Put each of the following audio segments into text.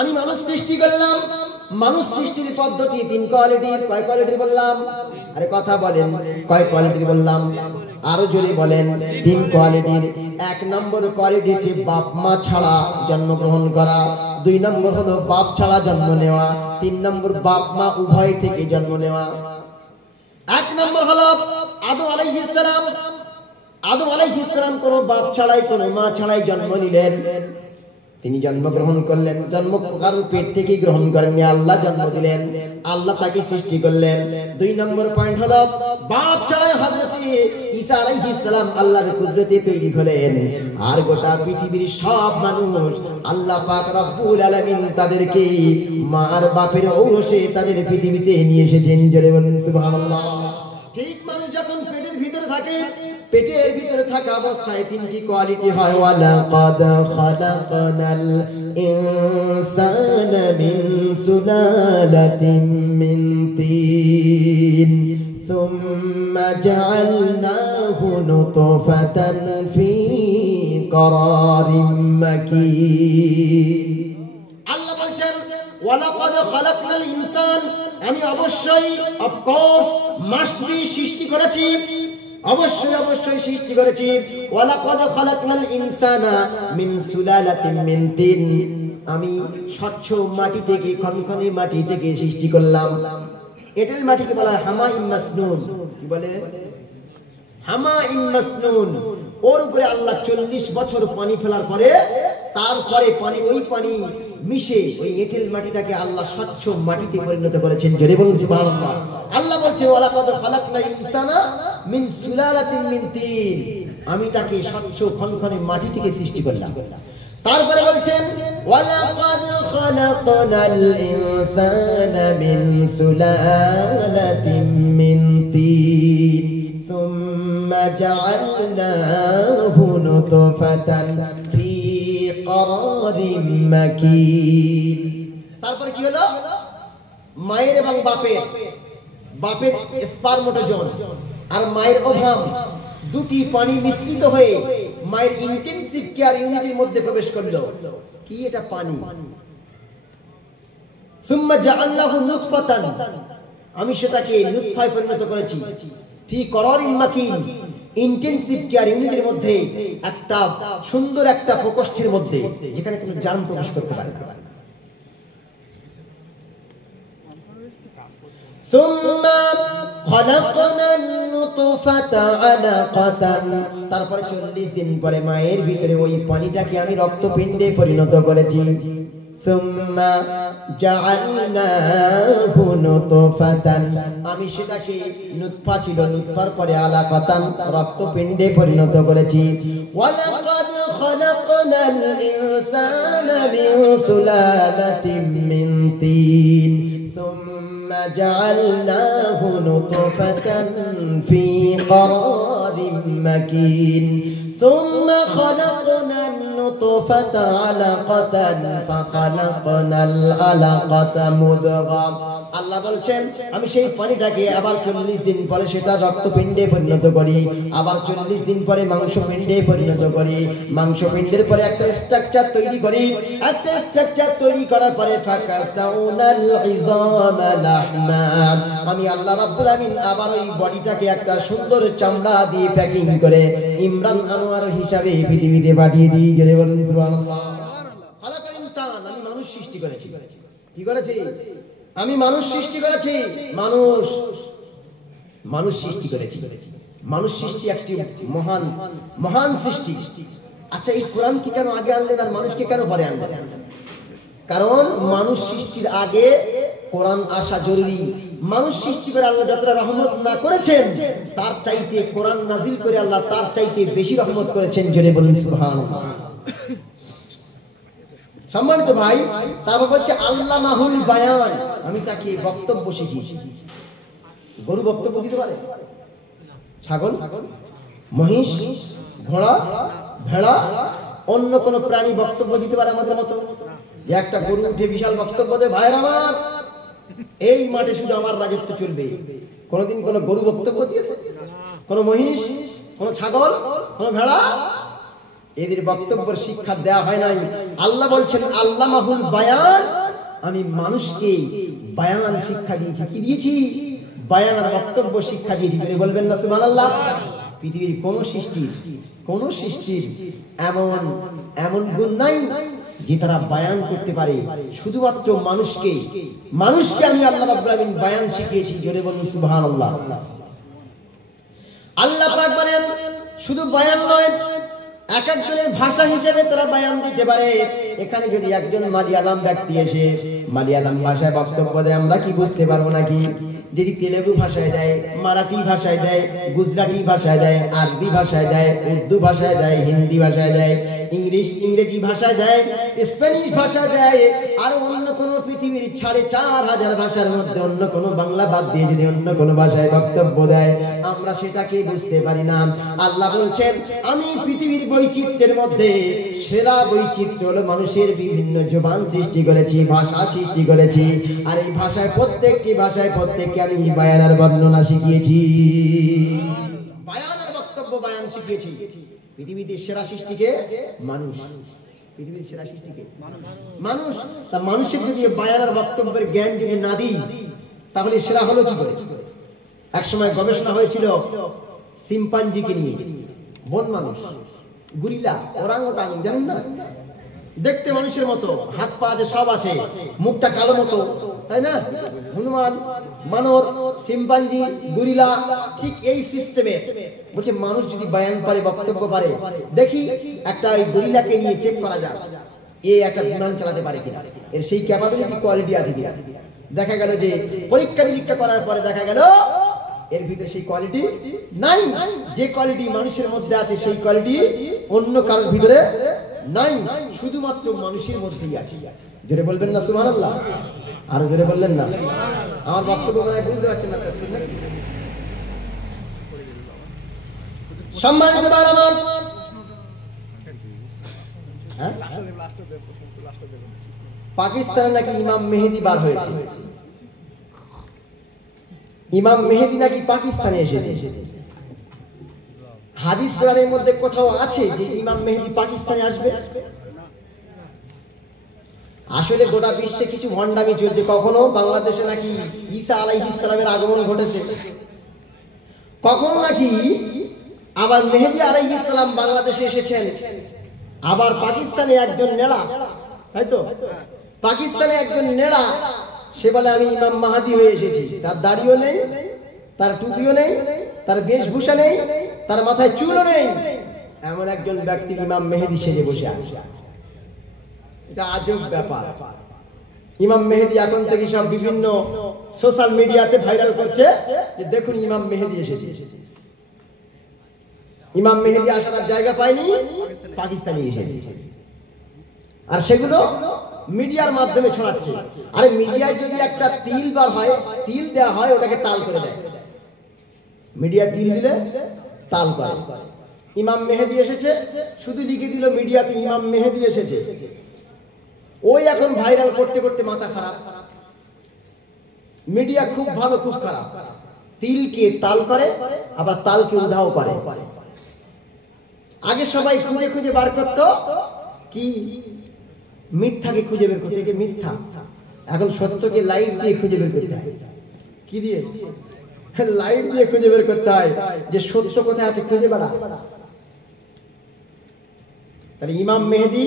আমি মানুষ সৃষ্টি করলাম। মানুষ সৃষ্টির পদ্ধতি 3 কোয়ালিটির। কয় কোয়ালিটির বললাম? আরে কথা বলেন, কয় কোয়ালিটির বললাম? আরো জোরে বলেন। 3 কোয়ালিটির। 1 নম্বর কোয়ালিটি হচ্ছে বাপ মা ছাড়া জন্মগ্রহণ করা। 2 নম্বর হলো বাপ ছাড়া জন্ম নেওয়া। 3 নম্বর বাপ মা উভয় থেকে জন্ম নেওয়া। 1 নম্বর হলো আদম আলাইহিস সালাম। আদম আলাইহিস সালাম কোনো বাপ ছাড়াই কোনো মা ছাড়াই জন্ম নিলেন। তিনি জন্মগ্রহণ করলেন। জন্ম কারোর পেট থেকে গ্রহণ করেননি, আল্লাহ জন্ম দিলেন, আল্লাহ তাকে সৃষ্টি করলেন। 2 নম্বর পয়েন্ট হলো বাপ ছাড়াই হযরত ঈসা আলাইহিস সালাম আল্লাহর কুদরতে তৈরি হলেন। আর গোটা পৃথিবীর সব মানুষ আল্লাহ পাক রব্বুল আলামিন তাদেরকে মার বাপের ঔরসে তাদের পৃথিবীতে নিয়ে এসেছেন। জোরে বলুন সুবহানাল্লাহ। ঠিক মানুষ যখন পেটের ভিতরে থাকে, পেটের ভিতরে থাকা অবস্থায় 3টি কোয়ালিটি হয়। ওয়ালাকাদ খালাকনাল ইনসানা মিন সুলালাতিন মিন তিন সুম্মা জাআলনাহু নুতফাতান ফি করারিম মাকিন। আল্লাহ বলেন ওয়ালাকাদ খালাকনাল ইনসান, আমি অবশ্যই অফকোর্স মাস্ট বি সৃষ্টি করেছি, অবশ্যই সৃষ্টি করেছি। ওয়ালাকাদ খালাকনাল ইনসানা মিন সুলালাতিন মিন তিন, আমি স্বচ্ছ মাটি থেকে, খনখনে মাটি থেকে সৃষ্টি করলাম। এঁটেল মাটিকে বলা হয় হামাইম মাসনুন। কি বলে? হামাইম মাসনুন। ওর উপরে আল্লাহ 40 বছর পানি ফেলার পরে তারপরে ওই পানি মিশে ওই এঁটেল মাটিটাকে আল্লাহ স্বচ্ছ মাটিতে পরিণত করেছেন। জোরে বলুন সুবহানাল্লাহ। আল্লাহ বলছে ওয়ালাকাদ খালাকনাল ইনসানা মিন সুলালাতিন মিন তিন, আমি তাকে স্বচ্ছ খনখনে মাটি থেকে সৃষ্টি করলাম। তারপরে বলছেন ওয়ালাকাদ খালাকনাল ইনসানা মিন সুলালাতিন মিন তিন সুম্মা জাআলনাহু নুতফাতান ফি করারিম মাকিন। তারপরে কি হলো? মায়ের এবং বাপের স্পারমেটোজোন আর মায়ের ওভাম দুটি পানি মিশ্রিত হয়ে মায়ের ইন্টেনসিভ কেয়ার ইউনিটের মধ্যে প্রবেশ করলো। কি এটা? পানি। সুম্মা জাআলনাহু নুতফাতান, আমি সেটাকে নুতফায় পরিণত করেছি। ফি করারিম মাকিন, ইন্টেনসিভ কেয়ার ইউনিটের মধ্যে একটা সুন্দর একটা প্রকোষ্ঠের মধ্যে, যেখানে কোনো জার্ম প্রবেশ করতে পারে না। সুম্মা খালাকনান নুতফাতা আলাকাতান, তারপরে 40 দিন পরে মায়ের ভিতরে ওই পানিটাকে আমি রক্তপিণ্ডে পরিণত করেছি। সুম্মা জাআলনাহু নুতফাতান, আমি সেটাকে নুতফা ছিল, নুতফার পরে আলাকাতান রক্তপিণ্ডে পরিণত করেছি। ওয়ালাকাদ খালাকনাল ইনসানা মিন সুলালাতিন মিন তিন সুম্মা জাআলনাহু নুতফাতান ফি করারিম মাকিন ثم خلقنا النطفة علقة فخلقنا العلقة مضغة। আল্লাহ বলছেন আমি সেই পানিটাকে আবার 40 দিন পরে সেটা রক্তপিণ্ডে পরিণত করি, আবার 40 দিন পরে মাংসপিণ্ডে পরিণত করি, মাংসপিণ্ডের পরে একটা স্ট্রাকচার তৈরি করি, একটা স্ট্রাকচার তৈরি করার পরে ফাকাসাউনাল ইযামা লাহমা, আমি আল্লাহ রাব্বুল আমিন আবার ওই বডিটাকে একটা সুন্দর চামড়া দিয়ে প্যাকিং করে ইমরান আনোয়ার হিসাবে পৃথিবীতে পাঠিয়ে দিই। জোরে বলুন সুবহানাল্লাহ। খালাকাল ইনসান, আমি মানুষ সৃষ্টি করেছি। কি করেছি? আমি মানুষ সৃষ্টি করেছি। মানুষ সৃষ্টি করেছি। মানুষ সৃষ্টি একটি মহান সৃষ্টি। আচ্ছা, এই কোরআন কি কেন আগে আনলেন আর মানুষকে কেন পরে আনলেন? কারণ মানুষ সৃষ্টির আগে কোরআন আসা জরুরি। মানুষ সৃষ্টি করে আল্লাহ যতটা রহমত না করেছেন তার চাইতে কোরআন নাজিল করে আল্লাহ তার চাইতে বেশি রহমত করেছেন। জোরে বলুন সুবহানাল্লাহ। সম্মানিত ভাই, তারপর হচ্ছে আল্লামাহুল বায়ান, আমি তাকে বক্তব্য শিখিয়েছি। গরু বক্তব্য দিতে পারে? ছাগল, মহিষ, ঘোড়া, ভেড়া, অন্য কোন প্রাণী বক্তব্য দিতে পারে আমাদের মতো? যে একটা গরু উঠে বিশাল বক্তব্য দেয়, ভাইরা আমার এই মাঠে শুধু আমার রাজত্ব চলবে। কোনদিন কোন গরু বক্তব্য দিয়েছে? কোন মহিষ, কোন ছাগল, কোন ভেড়া? এদের বক্তব্যের শিক্ষা দেওয়া হয় নাই। আল্লাহ বলছেন আল্লামাহুল বায়ান, আমি মানুষকে বায়ান শিক্ষা দিয়েছি। কি দিয়েছি? বায়ান আর বক্তব্য শিক্ষা দিয়েছি। বলবেন না সুবহানাল্লাহ। পৃথিবীর কোন সৃষ্টির এমন গুণ নাই যে তারা বায়ান করতে পারে। শুধুমাত্র মানুষকে আমি আল্লাহ রাব্বুল আলামিন বায়ান শিখিয়েছি। জোরে বলুন সুবহানাল্লাহ। আল্লাহ পাক বলেন শুধু বায়ান নয়, এক একজনের ভাষা হিসেবে তারা বায়ান দিতে পারে। এখানে যদি একজন মালয়ালাম ব্যক্তি এসে মালয়ালাম ভাষায় বক্তব্য দেয়, আমরা কি বুঝতে পারবো নাকি? যদি তেলেগু ভাষায় দেয়, মারাঠি ভাষায় দেয়, গুজরাটি ভাষায় দেয়, আরবি ভাষায় দেয়, উর্দু ভাষায় দেয়, হিন্দি ভাষায় দেয়, ইংরেজি ভাষায় দেয়, স্প্যানিশ ভাষায় দেয়, আর অন্য কোন পৃথিবীর ৪,৫০০ ভাষার মধ্যে অন্য কোন বাংলা বাদ দিয়ে যদি অন্য কোন ভাষায় বক্তব্য দেয়, আমরা সেটাকে বুঝতে পারি না। আল্লাহ বলছেন আমি পৃথিবীর বৈচিত্র্যের মধ্যে সেরা বৈচিত্র্য হলো মানুষের বিভিন্ন জবান সৃষ্টি করেছি, ভাষা সৃষ্টি করেছি, আর এই ভাষায় প্রত্যেকটি ভাষায় প্রত্যেককে আমি বায়ানের বর্ণনা শিখিয়েছি, বায়ানের বক্তব্য বায়ান শিখিয়েছি। পৃথিবীতে সেরা সৃষ্টিকে মানুষ, পৃথিবীর সেরা সৃষ্টিকে মানুষ। তা মানুষের যদি বায়ানের বক্তব্যের জ্ঞান যদি না দিই, তাহলে সেরা হলো কি করে? এক সময় গবেষণা হয়েছিল শিম্পাঞ্জিকে নিয়ে। বন মানুষ, গরিলা, ওরাংওটাং, জানেন না? দেখতে মানুষের মতো, হাত পা যে সব আছে, মুখটা কালো মতো, তাই না? হনুমান, বানর, শিম্পাঞ্জি, গরিলা, ঠিক এই সিস্টেমে বলছে মানুষ যদি বায়ান পারে, বক্তব্য পারে, দেখি একটা ওই গরিলাকে নিয়ে চেক করা যায় এ একটা বিমান চালাতে পারে কিনা, এর সেই ক্যাপাবিলিটি কোয়ালিটি আছে কিনা। দেখা গেল যে পরীক্ষা নিরীক্ষা করার পরে দেখা গেল এর ভিতরে সেই কোয়ালিটি নাই। যে কোয়ালিটি মানুষের মধ্যে আছে সেই কোয়ালিটি অন্য কারোর ভিতরে নাই, শুধুমাত্র মানুষের মধ্যেই আছে। জোরে বলবেন না সুবহানাল্লাহ। আরো জোরে বললেন না? আমার বক্তব্য মনে হয় বুঝতে পারছেন না? সম্মানিত ভাই আমার, পাকিস্তানে নাকি ইমাম মেহেদী বার হয়েছে। ইমাম মেহেদী নাকি পাকিস্তানে এসেছে। হাদিস কোরআনের মধ্যে কোথাও আছে যে ইমাম মেহেদী পাকিস্তানে আসবে? আসলে গোটা বিশ্বে কিছু ভণ্ডামি চলছে। কখনো বাংলাদেশে নাকি ঈসা আলাইহিস সালামের আগমন ঘটেছে, কখনো নাকি আবার মেহেদী আলাইহিস সালাম বাংলাদেশে এসেছেন। আবার পাকিস্তানে একজন নেড়া, তাই তো, পাকিস্তানে একজন নেড়া, সে বলে আমি ইমাম মাহাদি হয়ে এসেছি। তার দাড়িও নেই, তার টুপিও নেই, তার বেশভূষা নেই, তার মাথায় চুলও নেই, এমন একজন ব্যক্তি ইমাম মেহেদী সেজে বসে আছে। এটা আজব ব্যাপার। ইমাম মেহেদী এখন থেকে সব বিভিন্ন সোশ্যাল মিডিয়াতে ভাইরাল করছে যে দেখুন ইমাম মেহেদী এসেছে। ইমাম মেহেদী আসার জায়গা পায়নি, পাকিস্তানে এসেছে। আর সেগুলো মিডিয়ার মাধ্যমে ছড়াচ্ছে। আরে মিডিয়ায় যদি একটা তিল বার হয়, তিল দেওয়া হয়, ওটাকে তাল করে দেয়। মিডিয়া তিল দিলে তাল করে। ইমাম মেহেদী এসেছে, শুধু লিখে দিল মিডিয়াতে ইমাম মেহেদী এসেছে। ওই এখন ভাইরাল করতে করতে মাথা খারাপ। মিডিয়া খুব ভালো, খুব খারাপ। তিলকে তাল করে, আবার তালকে উধাও করে। আগে সবাই খুঁজে খুঁজে বার করত কি, মিথ্যাকে খুঁজে বের করতে, মিথ্যা। এখন সত্যকে লাইট দিয়ে খুঁজে বের করতে হয়। কি দিয়ে? লাইট দিয়ে খুঁজে বের করতে হয় যে সত্য কোথায় আছে, খুঁজে বেড়া। তাহলে ইমাম মেহেদী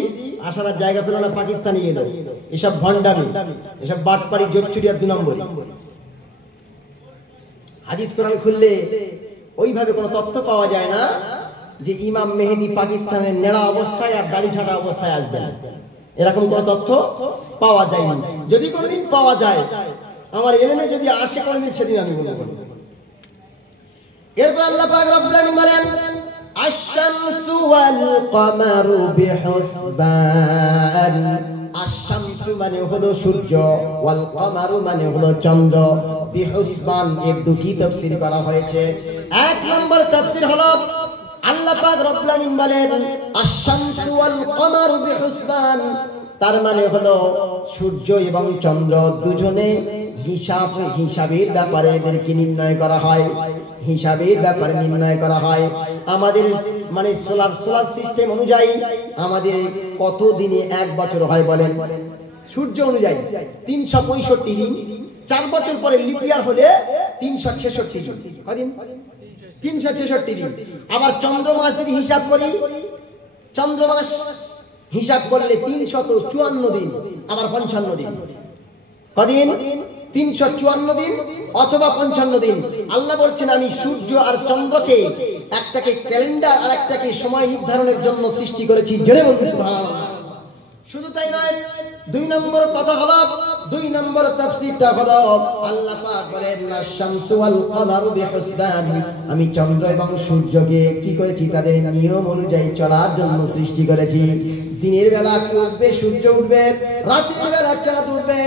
আসার জায়গা পেল না, পাকিস্তানে এলো। এসব ভণ্ডামি, এসব বাটপাড়ি, জোচ্চুরিয়া, 2 নম্বরই। হাদিস কোরআন খুললে ওইভাবে কোনো তথ্য পাওয়া যায় না যে ইমাম মেহেদী পাকিস্তানের নেড়া অবস্থায় আর দাড়ি ছাড়া অবস্থায় আসবেন। এরকম কোনো তথ্য পাওয়া যায়নি। যদি কোনোদিন পাওয়া যায়, আমার এলেমে যদি আসে কোনোদিন, সেদিন আমি বলবো। এরপর আল্লাহ পাক রব্বুল আলামিন বলেন আশ-শামসু ওয়াল কমারু বিহুসবান। আশ-শামসু মানে হলো সূর্য, ওয়াল কমারু মানে হলো চন্দ্র, বিহুসবান এর দুটি তাফসীর করা হয়েছে। 1 নম্বর তাফসীর হলো আল্লাহ পাক রব্বুল আলামিন বলেন আশ-শামসু ওয়াল কমারু বিহুসবান, তার মানে হলো সূর্য এবং চন্দ্র দুজনে হিসাবের ব্যাপারে এদেরকে নির্ণয় করা হয়, হিসাবের ব্যাপারে নির্ণয় করা হয়। আমাদের মানে সোলার সিস্টেম অনুযায়ী আমাদের কত দিনে এক বছর হয় বলেন? সূর্য অনুযায়ী 365 দিন, 4 বছর পরে লিপ ইয়ার হলে 366 দিন। কদিন? 366 দিন। আবার চন্দ্রমাস যদি হিসাব করি, চন্দ্রমাস হিসাব করলে 354 দিন, আবার 55 দিন। কদিন? 354 দিন অথবা 55 দিন। আল্লাহ বলছেন আমি সূর্য আর চন্দ্রকে একটাকে ক্যালেন্ডার আর একটাকে সময় নির্ধারণের জন্য সৃষ্টি করেছি। জোরে বলুন সুবহানাল্লাহ। শুধু তাই নয়, 2 নম্বর কথা হলো, 2 নম্বর তাফসীরটা হলো আল্লাহ পাক বলেন আশ-শামসু ওয়াল কমারু বিহুসবান, আমি চন্দ্র এবং সূর্যকে কি করেছি? তাদের নিয়ম অনুযায়ী চলার জন্য সৃষ্টি করেছি। দিনের বেলা কি উঠবে? সূর্য উঠবে। রাতের বেলা চাঁদ উঠবে।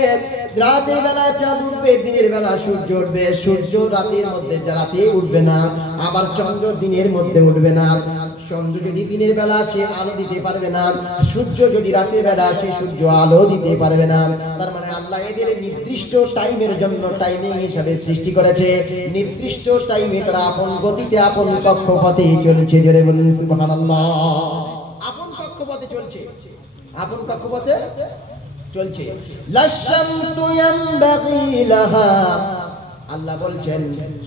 রাতের বেলা চাঁদ উঠবে, দিনের বেলা সূর্য উঠবে। সূর্য রাতের মধ্যে রাতে উঠবে না, আবার চন্দ্র দিনের মধ্যে উঠবে না। চন্দ্র যদি দিনের বেলা আসে আলো দিতে পারবে না, সূর্য যদি রাতের বেলা আসে সূর্য আলো দিতে পারবে না। তার মানে আল্লাহ এদের নির্দিষ্ট টাইমের জন্য টাইমিং হিসাবে সৃষ্টি করেছে। নির্দিষ্ট টাইমে তারা আপন গতিতে আপন কক্ষপথে চলছে। জোরে বলুন সুবহানাল্লাহ। আপন কক্ষপথে চলছে, আপন কক্ষপথে চলছে। লাশ-শামসু ইয়ানবাগি লাহা, আল্লাহ বলছেন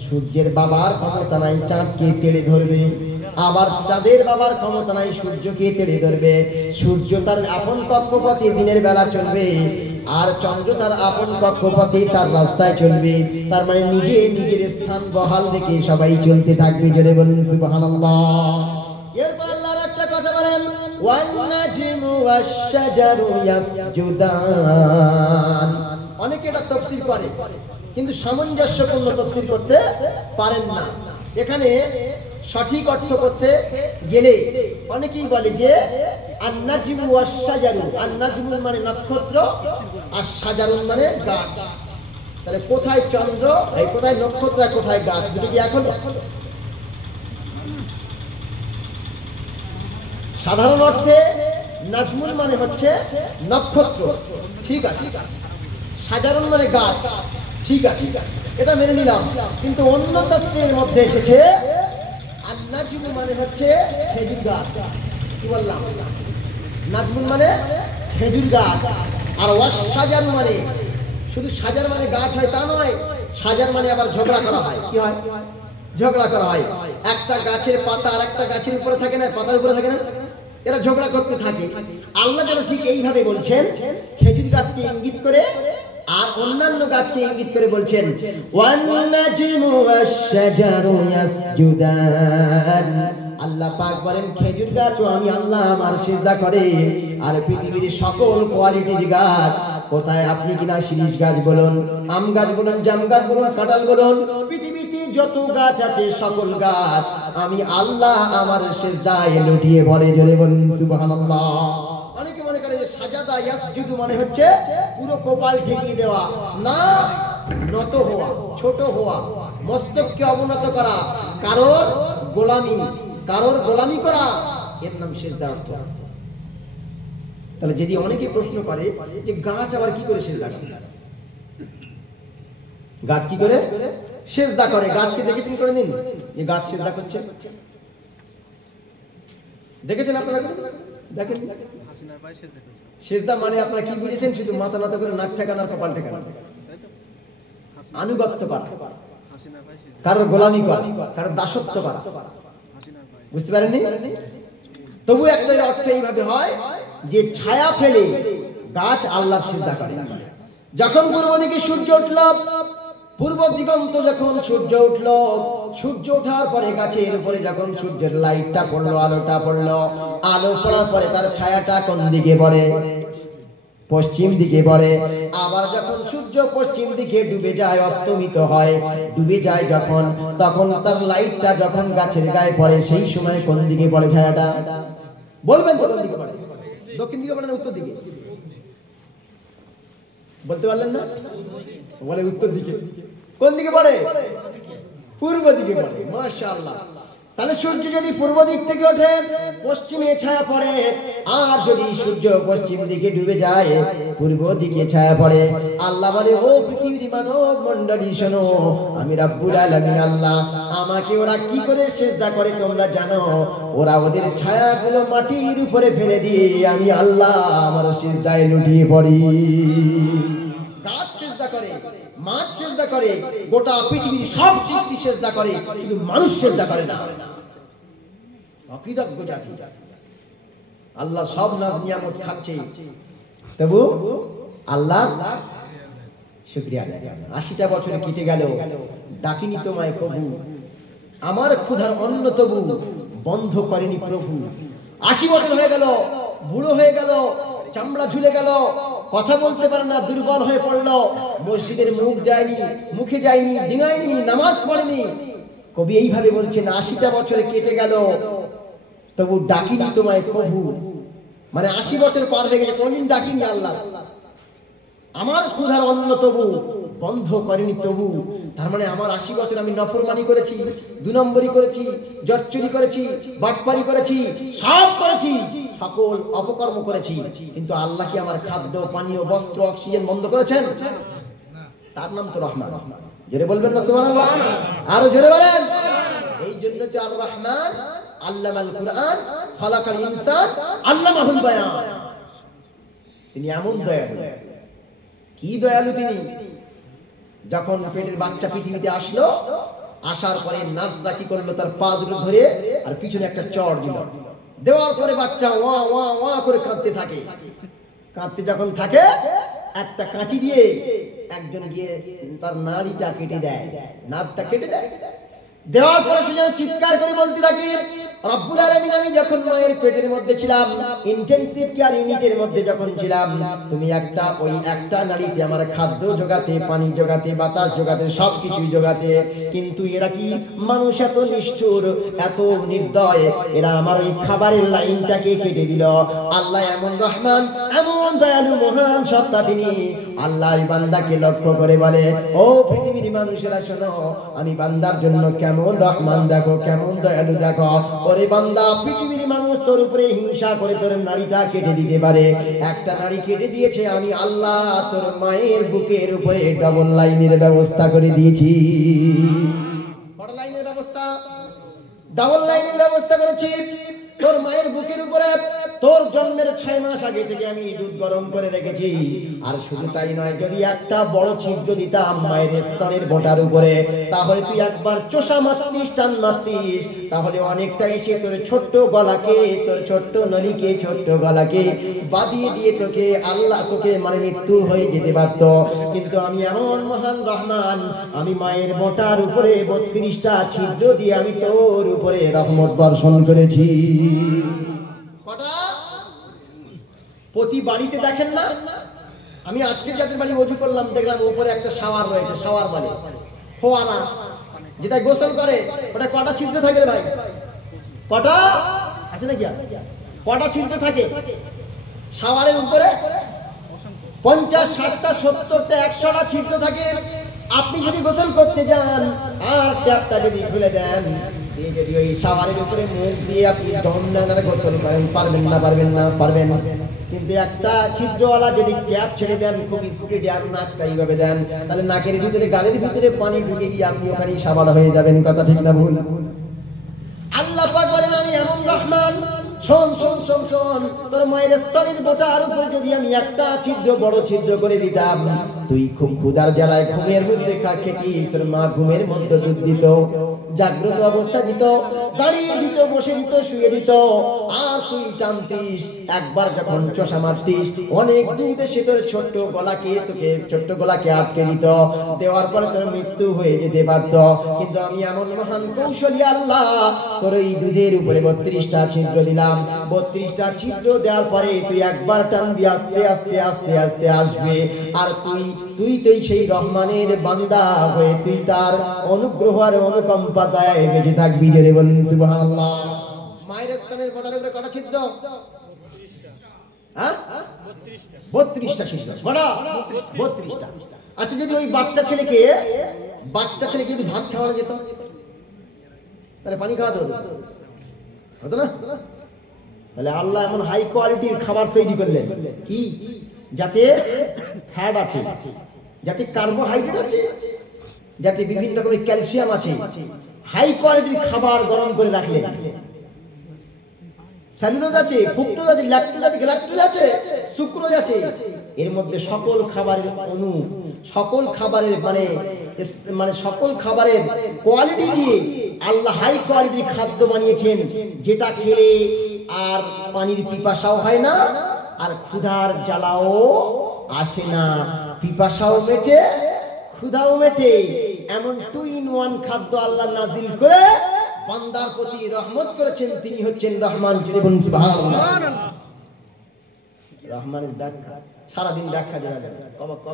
সূর্যের বাবার ক্ষমতা নাই চাঁদকে তেড়ে ধরবে, আবার চাঁদের বাবার ক্ষমতা নাই সূর্যকে তেড়ে ধরবে। সূর্য তার আপন কক্ষপথে দিনের বেলা চলবে, আর চন্দ্র তার আপন কক্ষপথে তার রাস্তায় চলবে। তার মানে নিজে নিজের স্থান বহাল রেখে সবাই চলতে থাকবে। জোরে বলুন সুবহানাল্লাহ। এরপর আল্লাহর একটা কথা বলেন ওয়ান নাজমু ওয়াশ-শাজারু ইয়াসজুদান। অনেকে এটা তাফসীর করে কিন্তু সামঞ্জস্যপূর্ণ তাফসীর করতে পারেন না। এখানে সঠিক অর্থ করতে গেলে অনেকেই বলে যে আন-নাজমু ওয়াশ-শাজারু, আন-নাজমু মানে নক্ষত্র, আর শাজারু মানে গাছ। তাহলে কোথায় চন্দ্র, এই কোথায় নক্ষত্র, আর কোথায় গাছ? দুটো কি এখন? সাধারণ অর্থে নাজমুল মানে হচ্ছে নক্ষত্র, ঠিক আছে। সাধারণ মানে গাছ, ঠিক আছে, এটা মেনে নিলাম। কিন্তু অন্য তত্ত্বের মধ্যে এসেছে আন-নাজমু মানে হচ্ছে খেজুর গাছ। কি বললাম? নাজমুল মানে খেজুর গাছ। আর ওয়াশ-শাজারু মানে শুধু সাজার মানে গাছ হয় তা নয়, সাজার মানে আবার ঝগড়া করা হয়। কি হয়? ঝগড়া করা হয়। একটা গাছের পাতা আর একটা গাছের উপরে থাকে না, পাতার উপরে থাকে না, এরা ঝগড়া করতে থাকে। আল্লাহ যেন ঠিক এইভাবে বলছেন, খেজুর গাছকে ইঙ্গিত করে আর অন্যান্য গাছকে ইঙ্গিত করে বলছেন ওয়ান নাজমু ওয়াশ-শাজারু ইয়াসজুদান। আল্লাহ পাক বলেন খেজুর গাছও আমি আল্লাহ আমার সিজদা করে। আর পৃথিবীর সকল কোয়ালিটির গাছ কোথায়? আপনি কিনা শিরিষ গাছ বলুন, আম গাছ বলুন, জাম গাছ বলুন, কাঁঠাল বলুন, পৃথিবীতে যত গাছ আছে সকল গাছ আমি আল্লাহ আমার সিজদায় লুটিয়ে পড়ে। জোরে বলুন সুবহানাল্লাহ। অনেকে মনে করে যে সাজাদা ইয়াসজুদু মানে হচ্ছে পুরো কপাল ঠেকিয়ে দেওয়া। না, নত হওয়া, ছোট হওয়া, মস্তককে অবনত করা, কারোর গোলামি করা, এর নাম সিজদা অর্থ। তাহলে যদি অনেকে প্রশ্ন করে যে গাছ আবার কি করে সিজদা করে? গাছ কি করে সিজদা করে? গাছকে দেখেছেন করে দিন যে গাছ সিজদা করছে? দেখেছেন আপনারা? দেখেন সিজদা মানে আপনারা কি বুঝেছেন? শুধু মাথা নত করে নাক ঠেকানো আর কপাল ঠেকানো, আনুগত্য করা, কারোর গোলামি করা, কারোর দাসত্ব করা। বুঝতে পারেননি? তবু একটা অর্থ এইভাবে হয় যে ছায়া ফেলে গাছ আল্লাহর সিজদা করে। যখন পূর্ব দিকে সূর্য উঠল, পূর্ব দিগন্ত যখন সূর্য উঠল, সূর্য ওঠার পরে গাছের উপরে যখন সূর্যের লাইটটা পড়লো, আলোটা পড়লো, আলো পড়ার পরে তার ছায়াটা কোন দিকে পড়ে? পশ্চিম দিকে পড়ে। আবার যখন সূর্য পশ্চিম দিকে ডুবে যায়, অস্তমিত হয়, ডুবে যায় যখন, তখন তার লাইটটা যখন গাছের গায়ে পড়ে, সেই সময় কোন দিকে পড়ে ছায়াটা? বলবেন তো কোন দিকে পড়ে? দক্ষিণ দিকে পড়ে না উত্তর দিকে? বলতে পারলেন না? বলে উত্তর দিকে। কোন দিকে পড়ে? পূর্ব দিকে পড়ে। মাশাআল্লাহ। তাহলে সূর্য যদি পূর্ব দিক থেকে ওঠে পশ্চিমে ছায়া পড়ে, আর যদি সূর্য পশ্চিম দিকে ডুবে যায় পূর্ব দিকে ছায়া পড়ে। আল্লাহ বলে, ও পৃথিবীর মানব মণ্ডলী শোনো, আমি রাব্বুল আলামিন আল্লাহ, আমাকে ওরা কি করে সিজদা করে তোমরা জানো? ওরা ওদের ছায়াগুলো মাটির উপরে ফেলে দিয়ে আমি আল্লাহ আমার সিজদায় লুটিয়ে পড়ি। গাছ সিজদা করে, মাছ সিজদা করে, গোটা পৃথিবীর সব সৃষ্টি সিজদা করে, কিন্তু মানুষ সিজদা করে না। অকৃতজ্ঞ জাতি। আল্লাহ সব নাজ নিয়ামত খাচ্ছে, তবু আল্লাহ শুকরিয়া আদায় করে না। 80টা বছর কেটে গেল, ডাকিনি তোমায় প্রভু, আমার ক্ষুধার অন্ন তবু বন্ধ করেনি প্রভু। 80 বছর হয়ে গেল, বুড়ো হয়ে গেল, চামড়া ঝুলে গেল, কথা বলতে পারে না, দুর্বল হয়ে পড়লো, মসজিদের মুখে যায়নি, ডিঙায়নি, নামাজ পড়েনি। কবি এইভাবে বলছেন, 80টা বছরে কেটে গেল তবু ডাকিনি তোমায় প্রভু। মানে 80 বছর পার হয়ে গেছে, কোনদিন ডাকিনি আল্লাহ। আমার ক্ষুধার অন্ন তবু বন্ধ করেনি তবু। তার মানে আমার 80 বছর আমি নফরমানি করেছি, 2 নম্বরই করেছি, জটচুরি করেছি, বাটপারি করেছি, সব করেছি, সকল অপকর্ম করেছি, কিন্তু আল্লাহ কি আমার খাদ্য, পানীয়, বস্ত্র, অক্সিজেন বন্ধ করেছেন? তার নাম তো রহমান। জোরে বলবেন না সুবহানাল্লাহ? আরো জোরে বলেন। এই জন্য তো আর রহমান আল্লামাল কুরআন খালাকাল ইনসান আল্লামাহুল বায়ান। তিনি এমন দয়ালু। কি দয়ালু তিনি! যখন পেটের বাচ্চা পৃথিবীতে আসলো, আসার পরে নার্সরা কি করলো, তার পা দুটো ধরে আর পিছনে একটা চড় দিল। দেওয়ার পরে বাচ্চা ওয়া ওয়া ওয়া করে কাঁদতে থাকে। কাঁদতে যখন থাকে, একটা কাঁচি দিয়ে একজন গিয়ে তার নাড়িটা কেটে দেয়, নার্ভটা কেটে দেয়। দেওয়ার পরে সে যেন চিৎকার করে বলতে থাকে, রব্বুল আলামিন, আমি যখন মায়ের পেটের মধ্যে ছিলাম, ইন্টেনসিভ কেয়ার ইউনিটের মধ্যে যখন ছিলাম, তুমি ওই একটা নাড়িতে আমার খাদ্য জোগাতে, পানি জোগাতে, বাতাস জোগাতে, সবকিছুই জোগাতে। কিন্তু এরা কি মানুষ, এত নিষ্ঠুর, এত নির্দয়, এরা আমার ওই খাবারের লাইনটাকে কেটে দিল। আল্লাহ এমন রহমান, এমন দয়ালু, মহান সত্তা তিনি। আল্লাহ বান্দাকে লক্ষ্য করে বলে, ও পৃথিবীর মানুষেরা শোনো, আমি বান্দার জন্য কেমন রহমান দেখো, কেমন দয়ালু দেখো। ওরে বান্দা, পৃথিবীর মানুষ তোর উপরে হিংসা করে তোর নাড়িটা কেটে দিতে পারে, একটা নাড়ি কেটে দিয়েছে, আমি আল্লাহ তোর মায়ের বুকের উপরে ডাবল লাইনের ব্যবস্থা করে দিয়েছি। বড় লাইনের ব্যবস্থা, ডাবল লাইনের ব্যবস্থা করেছি। তোর মায়ের বুকের উপরে তোর জন্মের 6 মাস আগে থেকে আমি দুধ গরম করে রেখেছি। আর শুধু তাই নয়, যদি একটা বড় ছিদ্র দিতাম মায়ের স্তনের বোটার উপরে, তাহলে তুই একবার চোষা মারতিস, টান মারতিস, তাহলে অনেকটা এসে তোর ছোট্ট গলাকে, তোর ছোট্ট নলিকে, ছোট্ট গলাকে বাঁধিয়ে দিয়ে তোকে মানে মৃত্যু হয়ে যেতে পারত। কিন্তু আমি এমন মহান রহমান, আমি মায়ের বোটার উপরে 32টা ছিদ্র দিয়ে আমি তোর উপরে রহমত বর্ষণ করেছি। প্রতি বাড়িতে দেখেন না, আমি আজকে যাদের বাড়ি ওযু করলাম, দেখলাম উপরে একটা শাওয়ার রয়েছে, শাওয়ার বলে, ফোয়ারা, যেটা গোসল করে, ওটা কটা ছিদ্র থাকে রে ভাই? কটা আছে নাকি? কটা ছিদ্র থাকে শাওয়ারের উপরে? 50, 60টা, 70টা, 100টা ছিদ্র থাকে। আপনি যদি গোসল করতে যান আর ট্যাপটা যদি খুলে দেন, যদি ওই শাওয়ারের উপরে মুখ দিয়ে আপনি দম নেন আর গোসল করেন, পারবেন না? পারবেন। কিন্তু একটা ছিদ্রওয়ালা যদি ট্যাপ ছেড়ে দেন খুব স্পিডে আর নাকটা এইভাবে দেন, তাহলে নাকের ভিতরে, গালের ভিতরে পানি ঢুকে গিয়ে আপনি ওখানেই সাবাড় হয়ে যাবেন। কথা ঠিক না ভুল? আল্লাহ পাক বলেন, আমি এমন রহমান, শোন, তোর মায়ের স্তনের বোটার উপরে যদি আমি একটা ছিদ্র, বড় ছিদ্র করে দিতাম, তুই খুব ক্ষুধার জ্বালায় ঘুমের মধ্যে খেতিস, তোর মা ঘুমের মধ্যে দুধ দিত, জাগ্রত অবস্থা দিত, দাঁড়িয়ে দিত, বসে দিত, শুয়ে দিত, আর তুই টানতিস। একবার যখন চোষা মারতিস, অনেক দুধ এসে তোর ছোট্ট গলাকে আটকে দিত, দেওয়ার পরে তোর মৃত্যু হয়ে যেতে পারত। কিন্তু আমি এমন মহান কৌশলী আল্লাহ, তোর এই দুধের উপরে 32টা ছিদ্র দিলাম। 32টা ছিদ্র দেওয়ার পরে তুই একবার টানবি, আস্তে আস্তে আস্তে আস্তে আসবে, আর তুই সেই রহমানের বান্দা হয়ে তুই তার অনুগ্রহ আর অনুকম্পা দয়ায় বেঁচে থাকবি। জোরে বলুন সুবহানাল্লাহ। মায়ের স্তনের বোটার উপরে কটা ছিদ্র? 32টা ছিদ্র। কটা? 32টা। আচ্ছা, যদি ওই বাচ্চা ছেলেকে যদি ভাত খাওয়ানো যেত, তাহলে পানি খাওয়াতে হতো হতো না? তাহলে আল্লাহ এমন হাই কোয়ালিটির খাবার তৈরি করলেন কি, যাতে ফ্যাট আছে, যাতে কার্বোহাইড্রেট আছে, যাতে বিভিন্ন রকমের ক্যালসিয়াম আছে। হাই কোয়ালিটির খাবার গরম করে রাখলেন। সেলুলোজ আছে, ফ্রুক্টোজ আছে, ল্যাকটোজ আছে, গ্যালাক্টোজ আছে, সুক্রোজ আছে। এর মধ্যে সকল খাবারের অণু, সকল খাবারের মানে সকল খাবারের কোয়ালিটি দিয়ে আল্লাহ হাই কোয়ালিটির খাদ্য বানিয়েছেন, যেটা খেলে আর পানির পিপাসাও হয় না, আর ক্ষুধার জ্বালাও আসে না। পিপাসাও মেটে, ক্ষুধাও মেটে। এমন 2 in 1 খাদ্য আল্লাহ নাজিল করে বান্দার প্রতি রহমত করেছেন। তিনি হচ্ছেন রহমান। সুবহানাল্লাহ। রহমানের ব্যাখ্যা সারাদিন ব্যাখ্যা দেওয়া যাবে।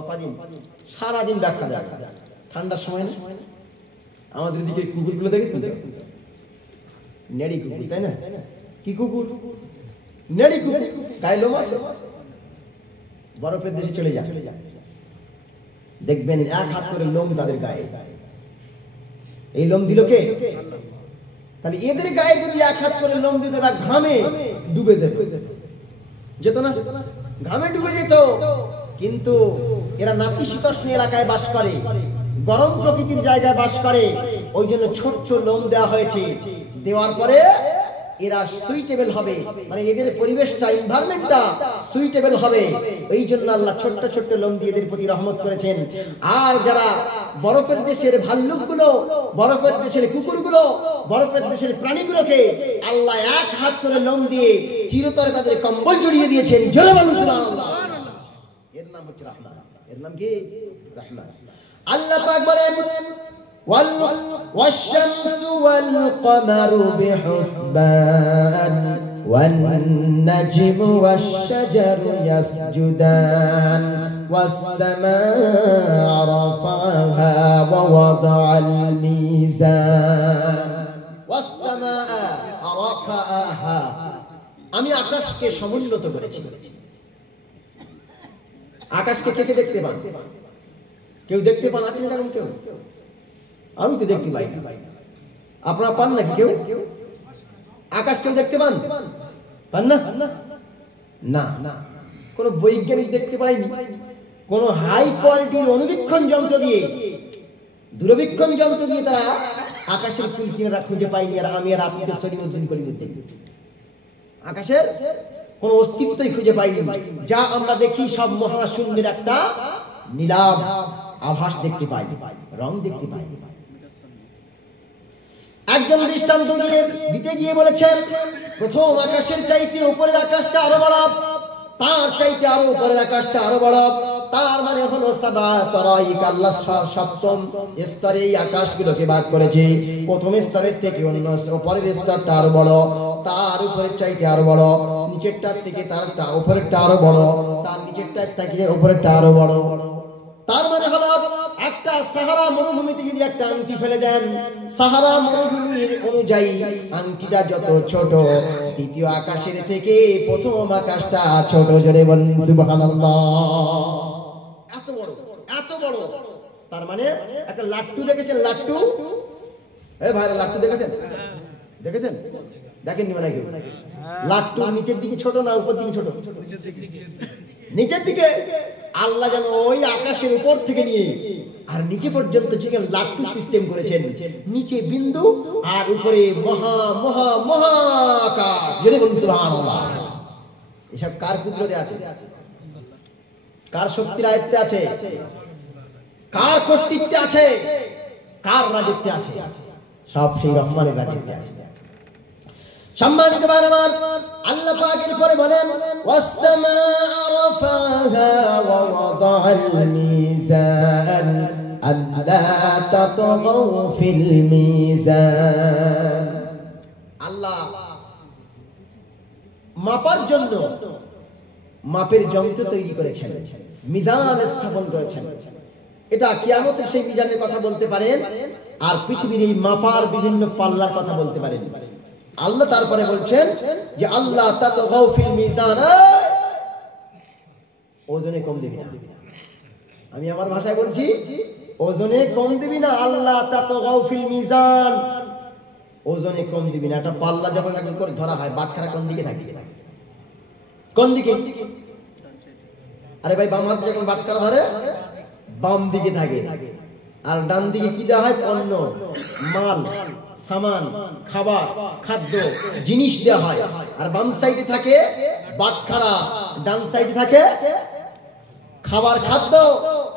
কদিন? সারাদিন ব্যাখ্যা দেওয়া যাবে। ঠান্ডার সময় না, আমাদের দিকে কুকুরগুলো দেখেছেন তো, নেড়ি কুকুর, তাই না? কি কুকুর? নেড়ি কুকুর, গায়ে লোম আছে। বরফের দেশে চলে যায়, দেখবেন 1 হাত করে লোম তাদের গায়ে। এই লোম দিল কে? তাহলে এদের গায়ে যদি 1 হাত করে লোম দিত, তারা ঘামে ডুবে যেত না? ঘামে ডুবে যেত। কিন্তু এরা নাতিশীতোষ্ণ এলাকায় বাস করে, গরম প্রকৃতির জায়গায় বাস করে। ওই জন্য ছোট্ট লোম দেওয়া হয়েছে। দেওয়ার পরে এরা সুইটেবল হবে, মানে এদের পরিবেশটা, এনভায়রনমেন্টটা সুইটেবল হবে। এই জন্য আল্লাহ ছোট্ট ছোট্ট লোম দিয়ে এদের প্রতি রহমত করেছেন। আর যারা বরফের দেশের ভাল্লুকগুলো, বরফের দেশের কুকুরগুলো, বরফের দেশের প্রাণীগুলোকে আল্লাহ 1 হাত করে লোম দিয়ে চিরতরে তাদের কম্বল জড়িয়ে দিয়েছেন। জোরে বলুন সুবহানাল্লাহ। এর নাম হচ্ছে রহমান। এর নাম কি? রহমান। আল্লাহ পাক বলেন والشمس والقمر بحسبان والنجم والشجر يسجدان والسماء رفعها ووضع الميزان والسماء رفعها। আমি আকাশকে সমুন্নত করেছি। আকাশকে কে কে দেখতে পান? কেউ দেখতে পান? আছেন এরকম কেউ? আমি তো দেখতে পাই না। আপনারা পান নাকি কেউ? আকাশ কেউ দেখতে পান? পান না? না, কোন বৈজ্ঞানিক দেখতে পাইনি। কোন হাই কোয়ালিটির অনুবীক্ষণ যন্ত্র দিয়ে, দূরবীক্ষণ যন্ত্র দিয়ে তারা আকাশের কুলকিনারা খুঁজে পাইনি। আর আমি আর আপনি তো সলিমুদ্দিন কলিমুদ্দিন আকাশের কোন অস্তিত্বই খুঁজে পাইনি। যা আমরা দেখি সব মহাশূন্যের একটা নীলাভ আভাস দেখতে পাই, রং দেখতে পাই। একজন দৃষ্টান্ত দিতে গিয়ে বলেছেন, প্রথম আকাশের চাইতে উপরের আকাশটা আরো বড়, তার চাইতে আরো উপরের আকাশটা আরো বড়। তার মানে হলো সাবা তরাইক। আল্লাহ 7ম স্তরে এই আকাশগুলোকে ভাগ করেছে। প্রথম স্তরের থেকে অন্য উপরের স্তরটা আরো বড়, তার উপরের চাইতে আরো বড়, নিচেরটার থেকে তারটা উপরেরটা আরো বড়, তার নিচেরটার থেকে উপরেরটা আরো বড়। তার মানে হলো একটা সাহারা মরুভূমিতে যদি একটা আংটি ফেলে দেন, সাহারা মরুভূমির অনুযায়ী আংটিটা যত ছোট, দ্বিতীয় আকাশের থেকে প্রথম আকাশটা ছোট। জোরে বলেন সুবহানাল্লাহ। এত বড়, এত বড়। তার মানে একটা লাট্টু দেখেছেন? লাট্টু, এই ভাইরা লাট্টু দেখেছেন? দেখেছেন? দেখেননি মানে কেউ? লাট্টুর নিচের দিকে ছোট না উপর দিকে ছোট? নিচের দিকে। আল্লাহ যেন ওই আকাশের উপর থেকে নিয়ে আর নিচে পর্যন্ত চিকেন লাট্টু সিস্টেম করেছেন। নিচে বিন্দু আর উপরে মহা মহা মহা আকাশ। জোরে বলুন সুবহানাল্লাহ। এসব কার কুদরতে আছে? কার শক্তির আয়ত্তে আছে? কার কর্তৃত্বে আছে? কার রাজত্বে আছে? সব সেই রহমানের রাজত্বে আছে। সম্মানিত ভাই আমার, আল্লাহ পাক এরপরে বলেন ওয়াস-সামা'a রাফা'হা ওয়া ওয়াদা'আল মিজান আল্লা তাতগাউ ফিল মিজান। আল্লাহ মাপার জন্য মাপের যন্ত্র তৈরি করেছেন, মিজান স্থাপন করেছেন। এটা কিয়ামতের সেই মিজানের কথা বলতে পারেন, আর পৃথিবীর এই মাপার বিভিন্ন পাল্লার কথা বলতে পারেন। আল্লাহ তারপরে বলছেন যে আল্লাহ তাতগাউ ফিল মিজান, ওজনে কম দিবি না। আমি আমার ভাষায় বলছি, ওজনে কম দিবি না। আল্লাহ তাতগাউ ফিল মিজান, ওজনে কম দিবি না। একটা পাল্লা যখন একজন করে ধরা হয়, বাটখারা কোন দিকে থাকে? কোন দিকে? আরে ভাই, বাম হাতে যখন বাটখারা ধরে বাম দিকে থাকে, আর ডান দিকে কি দেওয়া হয়? পণ্য, মাল, সামান, খাবার, খাদ্য, জিনিস দেওয়া হয়। আর বাম সাইডে থাকে বাটখারা, ডান সাইডে থাকে খাবার, খাদ্য।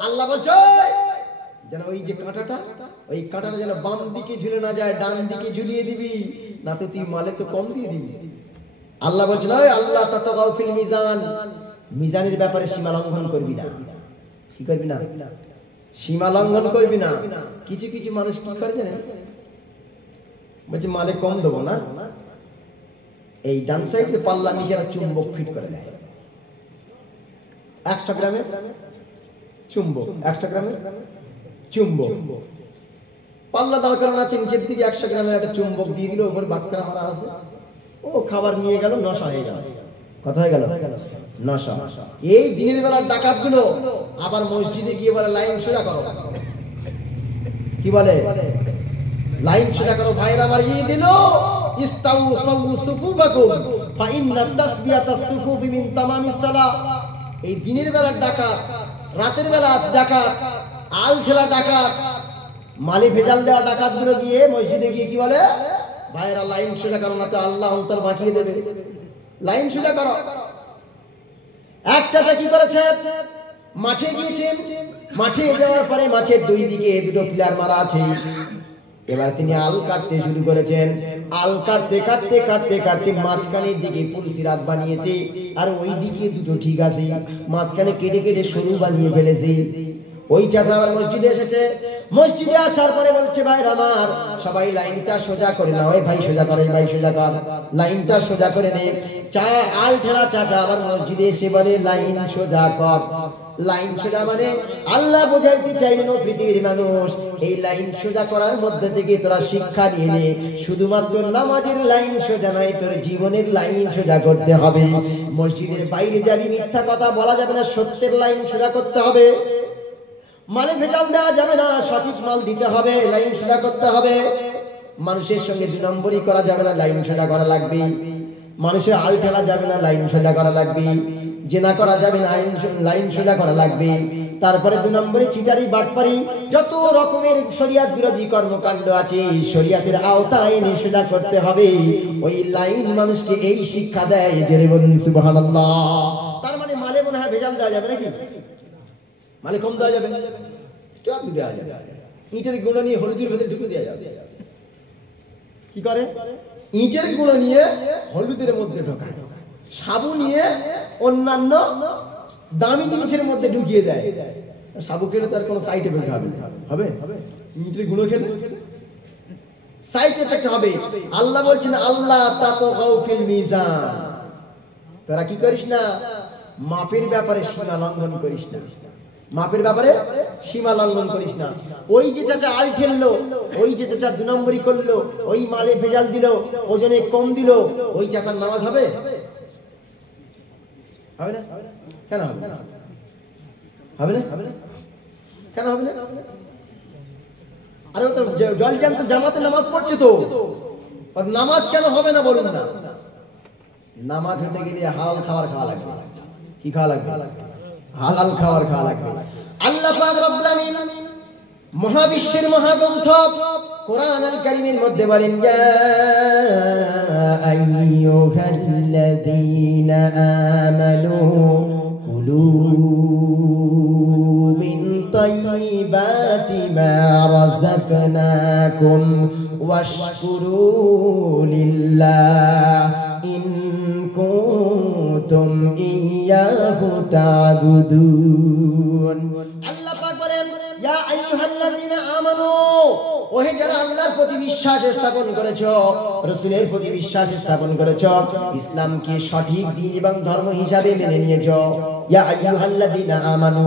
আল্লাহ বলছে যেন ওই যে কাঁটাটা, ওই কাঁটাটা যেন বাম দিকে ঝুলে না যায়, ডান দিকে ঝুলিয়ে দিবি, না তো তুই মালে তো কম দিয়ে দিবি। আল্লাহ বলছিল আল্লাহ তাতাগাউ ফিল মিজান, মিজানের ব্যাপারে সীমা লঙ্ঘন করবি না। কি করবি না? সীমা লঙ্ঘন করবি না। কিছু কিছু মানুষ কি করে জানেন, বলছে মালে কম দেবো না, এই ডান সাইডে পাল্লা নিচে একটা চুম্বক ফিট করে দেয়। 100 গ্রামের চুম্বক, 100 গ্রামের চুম্বক, পাল্লা দাঁড় করানো আছে, নিচের দিকে 100 গ্রামের একটা চুম্বক দিয়ে দিল, উপরে বাটখারা মারা আছে, ও খাবার নিয়ে গেল, নশা হয়ে গেল। কথা হয়ে গেল নশা। এই দিনের বেলার ডাকাত গুলো আবার মসজিদে গিয়ে বলে লাইন সোজা করো। কি বলে? লাইন সোজা করো। ভাইরা আমার দিল ইস্তাউ সাউ সুফুফাকুম ফা ইন্না তাসবিয়াতাস সুফুফি মিন তামামিস সালাহ। এই দিনের বেলার ডাকাত, রাতের বেলা ডাকাত, আল ঠেলা ডাকাত, মালি ভেজাল দেওয়া ডাকাত গুলো গিয়ে মসজিদে গিয়ে কি বলে? ভাইরা লাইন সোজা করো, না তো আল্লাহ অন্তর বাঁকিয়ে দেবে। লাইন সোজা করো। এক চাচা কি করেছে, মাঠে গিয়েছেন, মাঠে যাওয়ার পরে মাঠের দুই দিকে দুটো পিলার মারা আছে। এবার তিনি আল কাটতে শুরু করেছেন। আল কাটতে কাটতে কাটতে কাটতে মাঝখানের দিকে পুলসিরাত বানিয়েছে, আর ওই দিকে দুটো ঠিক আছে, মাঝখানে কেটে কেটে সরু বানিয়ে ফেলেছে। ওই চাচা আবার মসজিদে এসেছে। মসজিদে আসার পরে বলছে ভাইরা আমার সবাই লাইনটা সোজা করে নাও। এই ভাই সোজা করে, ভাই সোজা কর, লাইনটা সোজা করে নে। আল ঠেলা চাচা আবার মসজিদে এসে বলে লাইন সোজা কর। লাইন সোজা মানে আল্লাহ বোঝাইতে চাইলেন ও পৃথিবীর মানুষ, এই লাইন সোজা করার মধ্যে থেকে তোরা শিক্ষা নিয়ে নে, শুধুমাত্র নামাজের লাইন সোজা নয়, তোর জীবনের লাইন সোজা করতে হবে। মসজিদের বাইরে যাবি, মিথ্যা কথা বলা যাবে না, সত্যের লাইন সোজা করতে হবে। মালে ভেজাল দেওয়া যাবে না, সঠিক মাল দিতে হবে, লাইন সোজা করতে হবে। মানুষের সঙ্গে 2 নম্বরই করা যাবে না, লাইন সোজা করা লাগবে। মানুষের আল ঠেলা যাবে না, লাইন সোজা করা লাগবে। জেনা করা যাবে না, লাইন সোজা করা লাগবে। তারপরে 2 নম্বরে চিটারি, বাটপারি, যত রকমের শরিয়ত বিরোধী কর্মকাণ্ড আছে শরিয়তের আওতায় এনে সোজা করতে হবে। ওই লাইন মানুষকে এই শিক্ষা দেয়, জেরে বলুন সুবহানাল্লাহ। তার মানে মালে মনে হয় ভেজাল দেওয়া যাবে নাকি? মালে কম দেওয়া যাবে, টক দেওয়া যাবে, ইটের গুঁড়ো নিয়ে হলুদের ভেতরে ঢুকে দেওয়া যাবে। কি করে? ইটের গুঁড়ো নিয়ে হলুদের মধ্যে ঢোকায়, সাবু নিয়ে অন্যান্য দামি জিনিসের মধ্যে ঢুকিয়ে দেয়। সাবু খেলে তার কোনো সাইড এফেক্ট হবে? ইটের গুঁড়ো খেলে সাইড এফেক্ট হবে। আল্লাহ বলছেন আল্লাহ তাতাগাউ ফিল মিজান, তোরা কি করিস না? মাপের ব্যাপারে সীমা লঙ্ঘন করিস না। মাপের ব্যাপারে সীমা লঙ্ঘন করিস না। ওই যে চাচা আল ঠেললো, ওই যে চাচা 2 নম্বরই করলো, ওই মালে ভেজাল দিল, ওজনে কম দিল, ওই চাচার নামাজ হবে? হবে না? কেন হবে? হবে না? কেন হবে না? আরে তো জলজান্ত জামাতে নামাজ পড়ছে তো, নামাজ কেন হবে না বলুন না? নামাজ হতে গেলে হালাল খাবার খাওয়া লাগবে। কি খাওয়া লাগবে? হালাল খাবার খাওয়া লাগবে। আল্লাহ পাক রব্বুল আমিন মহাবিশ্বের মহাগ্রন্থ কোরআন আল কারীমের মধ্যে বলেন, ইয়া আইয়ুহাল্লাযীনা আমানু কুলু মিন তাইয়্যিবাতি মা রাযাকনাকুম ওয়াশকুরু লিল্লাহ ইন কুনতুম ইয়্যাহু তা'বুদুন। আল্লাহ পাক বলেন, ইয়া আইয়ুহাল্লাযীনা আমানু, ওহে যারা আল্লাহর প্রতি বিশ্বাস স্থাপন করেছো, রাসূলের প্রতি বিশ্বাস স্থাপন করেছো, ইসলামকে সঠিক দ্বীন এবং ধর্ম হিসাবে মেনে নিয়েছো, ইয়া আইয়ুহাল্লাযীনা আমানু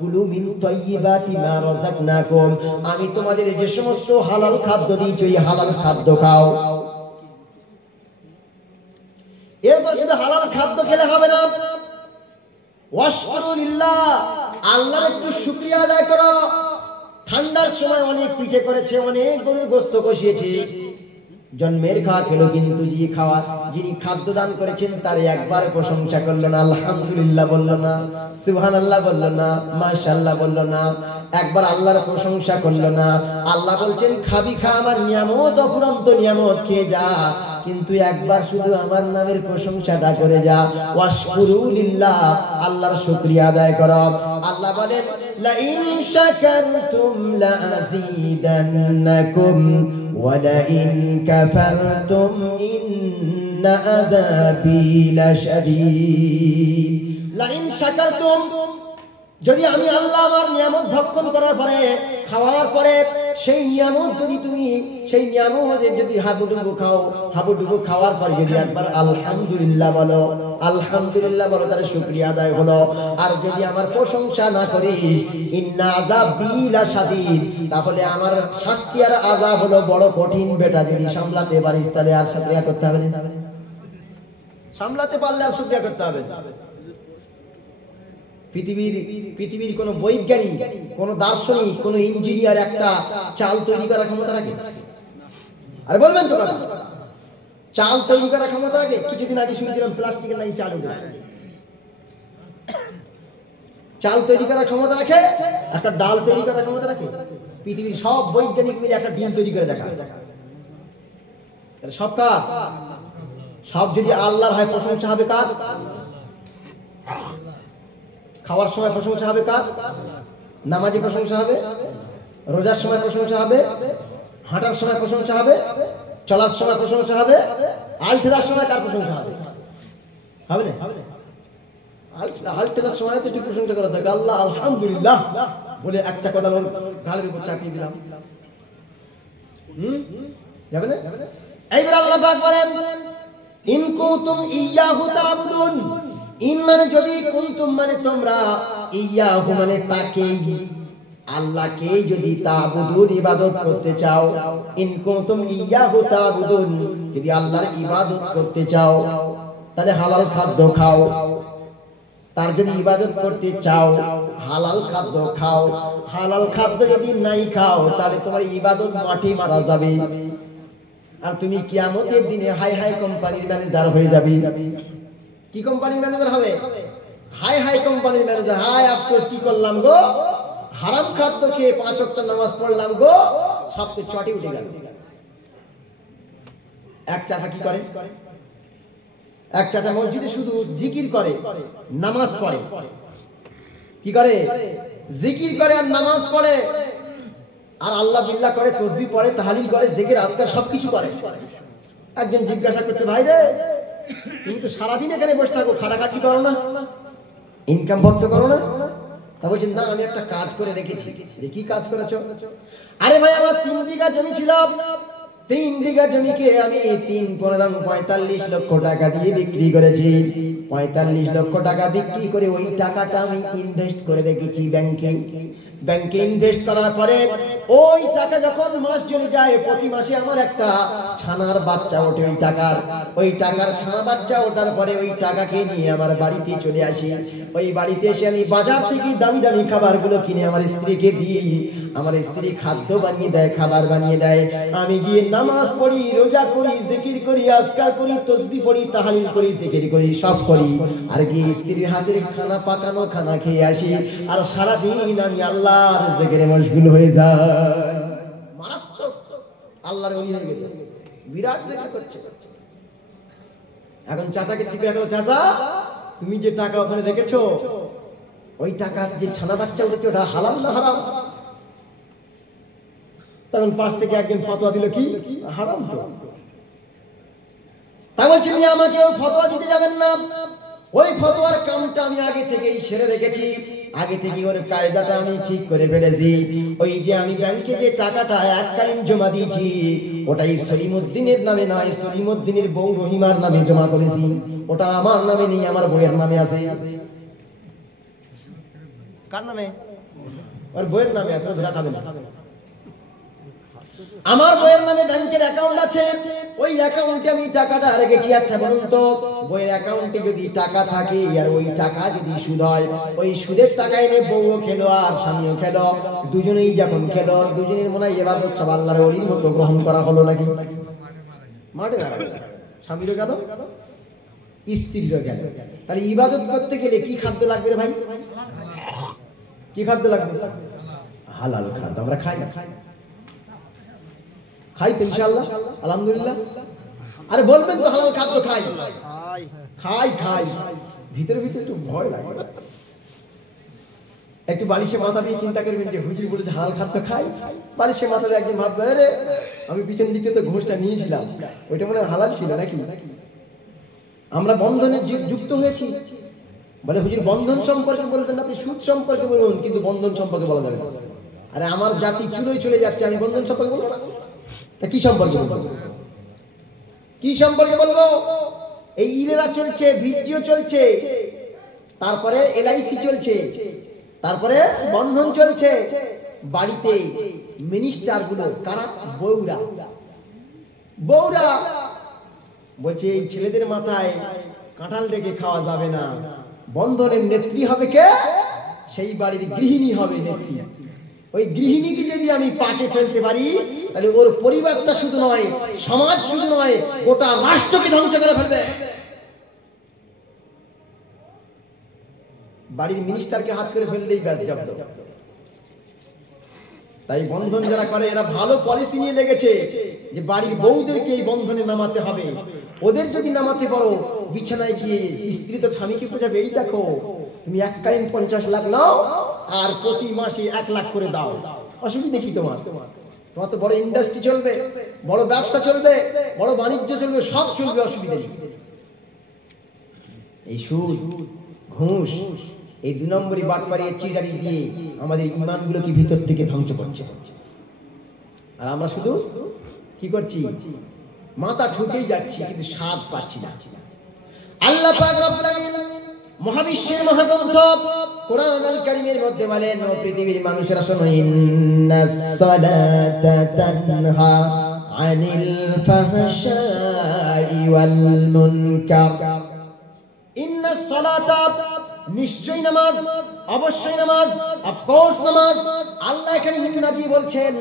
কুলু মিন তাইয়্যিবাতি মা রাযাকনাকুম, আমি তোমাদের যে সমস্ত হালাল খাদ্য দিয়েছি এই হালাল খাদ্য খাও। এরপর শুধু হালাল খাদ্য খেলে হবে না, ওয়াশকুরু লিল্লাহ, আল্লাহর একটু শুকরিয়া আদায় করো। ঠান্ডার সময় অনেক পিঠে করেছে, অনেক গরুর গোশত কষিয়েছে, জন্মের খাওয়া খেলো, কিন্তু যিনি খাদ্য দান করেছেন তার একবার প্রশংসা করলো না, আলহামদুলিল্লাহ বললো না, সুবহানাল্লাহ বললো না, মাশাআল্লাহ বললো না, একবার আল্লাহর প্রশংসা করলো না। আল্লাহ বলছেন খাবি খা, আমার নিয়ামত অফুরন্ত নিয়ামত খেয়ে যা, কিন্তু একবার শুধু আমার নামের প্রশংসাটা করে যা। ওয়াশকুরু লিল্লাহ, আল্লাহর শুকরিয়া আদায় করো। আল্লাহ বলেন লা ইন শাকারতুম লা আযীদান্নাকুম ওয়া লা ইন কাফারতুম ইন্না আযাবী লাশাদীদ। লা ইন শাকারতুম, যদি আমি আল্লাহ আমার নিয়ামত ভক্ষণ করার পরে, খাওয়ার পরে, সেই নিয়ামত যদি তুমি সেই নিয়ামতের যদি হাবুডুবু খাও, হাবুডুবু খাওয়ার পরে যদি একবার আলহামদুলিল্লাহ বলো, আলহামদুলিল্লাহ বলো, তাহলে শুকরিয়া আদায় হলো। আর যদি আমার প্রশংসা না করিস, ইন্না আযাবী লাশাদীদ, তাহলে আমার শাস্তি আর আযাব হলো বড় কঠিন। বেটা যদি সামলাতে পারিস তাহলে আর শুকরিয়া করতে হবে না, সামলাতে পারলে আর শুকরিয়া করতে হবে না। পৃথিবীর কোন বৈজ্ঞানিক, কোন দার্শনিক, কোন ইঞ্জিনিয়ার একটা চাল তৈরি করার ক্ষমতা রাখে? আরে বলবেন তো কথা, চাল তৈরি করার ক্ষমতা রাখে? কিছুদিন আগে শুনেছিলাম প্লাস্টিকের নাই চাল উঠে, চাল তৈরি করার ক্ষমতা রাখে? একটা ডাল তৈরি করার ক্ষমতা রাখে? পৃথিবীর সব বৈজ্ঞানিক মিলে একটা ডিম তৈরি করে দেখা, সব কার? সব যদি আল্লাহর হয়, প্রশংসা হবে কার? খাওয়ার সময় প্রশংসা হবে কার? নামাজে প্রশংসা হবে, রোজার সময় প্রশংসা হবে, হাঁটার সময় প্রশংসা হবে, চলার সময় প্রশংসা হবে, আল ঠেলার সময় কার প্রশংসা হবে? হবে না? আল ঠেলার সময় তো প্রশংসা করা থাকে, আল্লাহ আলহামদুলিল্লাহ বলে একটা কথা ওর ঘাড়ের উপর চাপিয়ে দিলাম, যাবে না? এইবার আল্লাহ পাক বলেন ইন কুনতুম ইয়াহু তা'বুদুন, ইন মানে যদি, কুনতুম মানে তোমরা, ইয়াহু মানে তাকেই, আল্লাহকে যদি তা'বুদুন ইবাদত করতে চাও, ইন কুনতুম ইয়াহু তা'বুদুন, যদি আল্লাহর ইবাদত করতে চাও তাহলে হালাল খাদ্য খাও। তার যদি ইবাদত করতে চাও হালাল খাদ্য খাও। হালাল খাদ্য যদি নাই খাও তাহলে তোমার ইবাদত মাটি মারা যাবে, আর তুমি কিয়ামতের দিনে হাই হাই কোম্পানির ম্যানেজার হয়ে যাবে। কি কোম্পানির ম্যানেজার হবে? হাই হাই কোম্পানির ম্যানেজার। হাই আফসোস, কি করলাম গো, হারাম খাদ্য খেয়ে 5 ওয়াক্ত নামাজ পড়লাম গো, সব তো চটে উঠে গেল। এক চাচা কি করে? এক চাচা মসজিদে শুধু জিকির করে, নামাজ পড়ে। কি করে? জিকির করে আর নামাজ পড়ে, আর আল্লাহ বিল্লাহ করে, তাসবিহ পড়ে, তাহলিল করে, জিকির আজকার সবকিছু করে। একজন জিজ্ঞাসা করছে, ভাই রে তুমি তো সারাদিন এখানে বসে থাকো, খাটাখাটি করো না, ইনকাম পত্র করো না? তা বলছেন না, আমি একটা কাজ করে রেখেছি। কি কাজ করেছো? আরে ভাই আমার 3 বিঘা জমি ছিল, 3 বিঘা জমিকে আমি 45 লক্ষ টাকা দিয়ে বিক্রি করেছি। 45 লক্ষ টাকা বিক্রি করে ওই টাকাটা আমি ইনভেস্ট করে রেখেছি ব্যাংকে। ব্যাংকে ইনভেস্ট করার পরে ওই টাকা যখন মাস চলে যায়, প্রতি মাসে আমার একটা ছানার বাচ্চা ওঠে। ওই টাকার ছানা বাচ্চা ওঠার পরে ওই টাকাকে নিয়ে আমার বাড়িতে চলে আসি। ওই বাড়িতে এসে আমি বাজার থেকে দামি দামি খাবারগুলো কিনে আমার স্ত্রীকে দিই। আমার স্ত্রী খাদ্য বানিয়ে দেয়, খাবার বানিয়ে দেয়। আমি গিয়ে নামাজ পড়ি, রোজা করি, জিকির করি, আজকার করি, তাসবিহ পড়ি, তাহলিল করি, জিকির করি, সব করি। আর গিয়ে স্ত্রীর হাতের খানা পাকানো খানা খেয়ে আসি। আর সারাদিন আমি আল্লাহর জিকিরে মশগুল হয়ে যাই। মারাত্মক আল্লাহর ওলি হয়ে গেছে, বিরাট জিকির করছে। এখন চাচাকে জিজ্ঞাসা করো, চাচা তুমি যে টাকা ওখানে রেখেছো, ওই টাকার যে ছানা বাচ্চা উঠেছে ওটা হালাল না হারাম? তখন পাশ থেকে একজন ফতোয়া দিল, কি হারাম তো। তা বলছি আমাকে ফতোয়া দিতে যাবেন না, ওই ফতোয়ার কামটা আমি আগে থেকেই সেরে রেখেছি, আগে থেকে ওর কায়দাটা আমি ঠিক করে ফেলেছি। ওই যে আমি ব্যাংকে যে টাকাটা এককালীন জমা দিয়েছি, ওটাই সলিমউদ্দিনের নামে নয়, সলিমউদ্দিনের বউ রহিমার নামে জমা করেছি। ওটা আমার নামে নেই, আমার বউয়ের নামে আছে। কার নামে? ওর বউয়ের নামে আছে, ধরা খাবে না। আমার বইয়ের নামে ব্যাংকের অ্যাকাউন্ট আছে, ওই অ্যাকাউন্টে আমি টাকাটা রেখেছি। আচ্ছা বলুন তো, বইয়ের অ্যাকাউন্টে যদি টাকা থাকে আর ওই টাকা যদি সুদ হয়, ওই সুদের টাকা এনে বউও খেলো আর স্বামীও খেলো, দুজনেই যখন খেলো, দুজনের মনে হয় ইবাদত সব আল্লাহর ওলির মতো গ্রহণ করা হলো নাকি? মাঠে দাঁড়াবে, স্বামীরও গেল, স্ত্রীরও গেল। তাহলে ইবাদত করতে গেলে কি খাদ্য লাগবে রে ভাই? কি খাদ্য লাগবে? হালাল খাদ্য। আমরা খাই না? খাই তো ইনশাআল্লাহ, আলহামদুলিল্লাহ। আরে বলবেন তো হালাল খাদ্য খাই, খাই খাই, ভিতরে ভিতরে একটু ভয় লাগে। একটু বালিশে মাথা দিয়ে চিন্তা করবেন যে হুজুর বলেছে হালাল খাদ্য খাই, বালিশে মাথা দিয়ে একদিন ভাববে আরে আমি পিছন দিকে তো ঘোষটা নিয়েছিলাম, ওইটা মনে হয় হালাল ছিল নাকি। আমরা বন্ধনে যুক্ত হয়েছি, বলে হুজুর বন্ধন সম্পর্কে বলবেন, আপনি সুদ সম্পর্কে বলুন, কিন্তু বন্ধন সম্পর্কে বলা যাবে না। আরে আমার জাতি চুলোয় চলে যাচ্ছে, আমি বন্ধন সম্পর্কে বলবো না? তা কি সম্পর্কে বলবো? কি সম্পর্কে বলবো? এই ইলেরা চলছে, ভিডিও চলছে, তারপরে এলআইসি চলছে, তারপরে বন্ধন চলছে। বাড়িতে মিনিস্টার গুলো কারা? বউরা। বউরা বলছে এই ছেলেদের মাথায় কাঁঠাল রেখে খাওয়া যাবে না, বন্ধনের নেত্রী হবে কে? সেই বাড়ির গৃহিণী হবে নেত্রী। ওই গৃহিণীকে যদি আমি পাকে ফেলতে পারি, তাহলে ওর পরিবারটা শুধু নয়, সমাজ শুধু নয়, গোটা রাষ্ট্রকে ধ্বংস করে ফেলবে। বাড়ির মিনিস্টারকে হাত করে ফেললেই ব্যাস জব্দ। তাই বন্ধন যারা করে এরা ভালো পলিসি নিয়ে লেগেছে যে বাড়ির বউদেরকে এই বন্ধনে নামাতে হবে। ওদের যদি নামাতে পারো, বিছানায় গিয়ে স্ত্রী তো স্বামীকে বোঝাবে, এই দেখো তুমি এককালীন 50 লাখ নাও আর প্রতি মাসে 1 লাখ করে দাও, অসুবিধা কি তোমার? তোমার তো বড় ইন্ডাস্ট্রি চলবে, বড় ব্যবসা চলবে, বড় বাণিজ্য চলবে, সব চলবে, অসুবিধা নেই। এই সুদ, ঘুষ, এই 2 নম্বরই বাটপারি চিড়ারি দিয়ে আমাদের ইমানগুলোকে ভিতর থেকে ধ্বংস করছে। আর আমরা শুধু কি করছি? মাথা ঠুকেই যাচ্ছি, কিন্তু স্বাদ পাচ্ছি না। আল্লাহ পাক রব্বুল আলামিন মহাবিশ্বের মহাগ্রন্থ কোরআন আল কারীমের মধ্যে বলেন, ও পৃথিবীর মানুষেরা শোনো, ইন্নাস সালাতা তানহা আনিল ফাহশাই ওয়াল মুনকার। ইন্নাস সালাতা, নিশ্চয়ই নামাজ, অবশ্যই নামাজ, অফকোর্স নামাজ। আল্লাহ এখানে ইন্না দিয়ে বলছেন,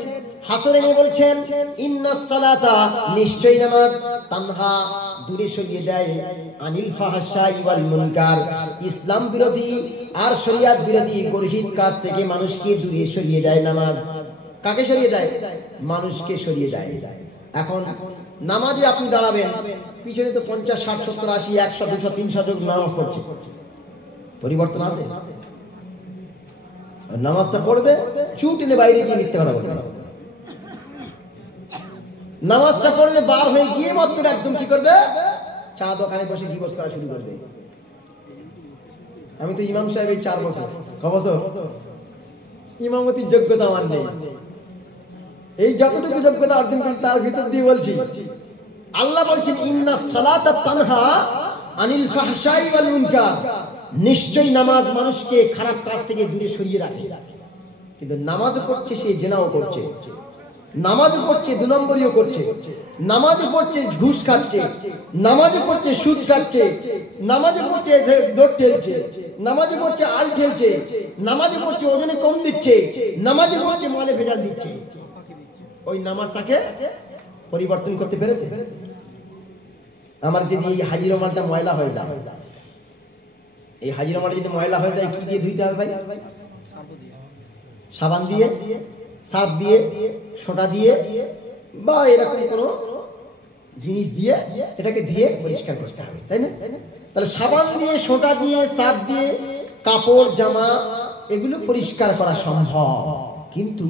হাসরে নিয়ে বলছেন ইন্নাস সালাতা, নিশ্চয়ই নামাজ, তানহা, দূরে সরিয়ে দেয়, আনিল ফাহশাই ওয়াল মুনকার, ইসলাম বিরোধী আর শরিয়ত বিরোধী গর্হিত কাজ থেকে মানুষকে দূরে সরিয়ে দেয় নামাজ। কাকে সরিয়ে দেয়? মানুষকে সরিয়ে দেয়। এখন নামাজে আপনি দাঁড়াবেন, পিছনে তো 50, 60, 70, 80, 100, 200, 300 জন নামাজ পড়ছে, পরিবর্তন আছে? নামাজটা পড়বে, চুট এনে বাইরে গিয়ে মিথ্যে কথা বলবে। নামাজটা পড়বে, বার হয়ে গিয়ে মাত্র একদম কি করবে? চা দোকানে বসে গীবত করা শুরু করবে। আমি তো ইমাম সাহেব এই 4 বছর, কবছর ইমামতির যোগ্যতা আমার নেই। এই যতটুকু যোগ্যতা অর্জন করি তার ভিতর দিয়ে বলছি, আল্লাহ বলছেন ইন্নাস সালাতা তানহা আনিল ফাহশাই ওয়াল মুনকার, নিশ্চয়ই নামাজ মানুষকে খারাপ কাজ থেকে দূরে সরিয়ে রাখে। কিন্তু নামাজও পড়ছে, সে জিনাও করছে, নামাজও পড়ছে, 2 নম্বরিও করছে, নামাজও পড়ছে, ঘুষ খাচ্ছে, নামাজও পড়ছে, সুদ খাচ্ছে, নামাজও পড়ছে, দৌড় ঠেলছে, নামাজও পড়ছে, আল ঠেলছে, নামাজও পড়ছে, ওজনে কম দিচ্ছে, নামাজও পড়ছে, মালে ভেজাল দিচ্ছে। ওই নামাজ তাকে পরিবর্তন করতে পেরেছে? আমার যদি এই হাজির মালটা ময়লা হয়ে যায়, এই হাজির মালটা যদি ময়লা হয়ে যায়, কি দিয়ে ধুইতে হবে ভাই? সাবান দিয়ে, সার্ফ দিয়ে, সোডা দিয়ে, বা এরকম কোনো জিনিস দিয়ে এটাকে ধুয়ে পরিষ্কার করতে হবে, তাই না? তাহলে সাবান দিয়ে, সোডা দিয়ে, সার্ফ দিয়ে কাপড়, জামা এগুলো পরিষ্কার করা সম্ভব। কিন্তু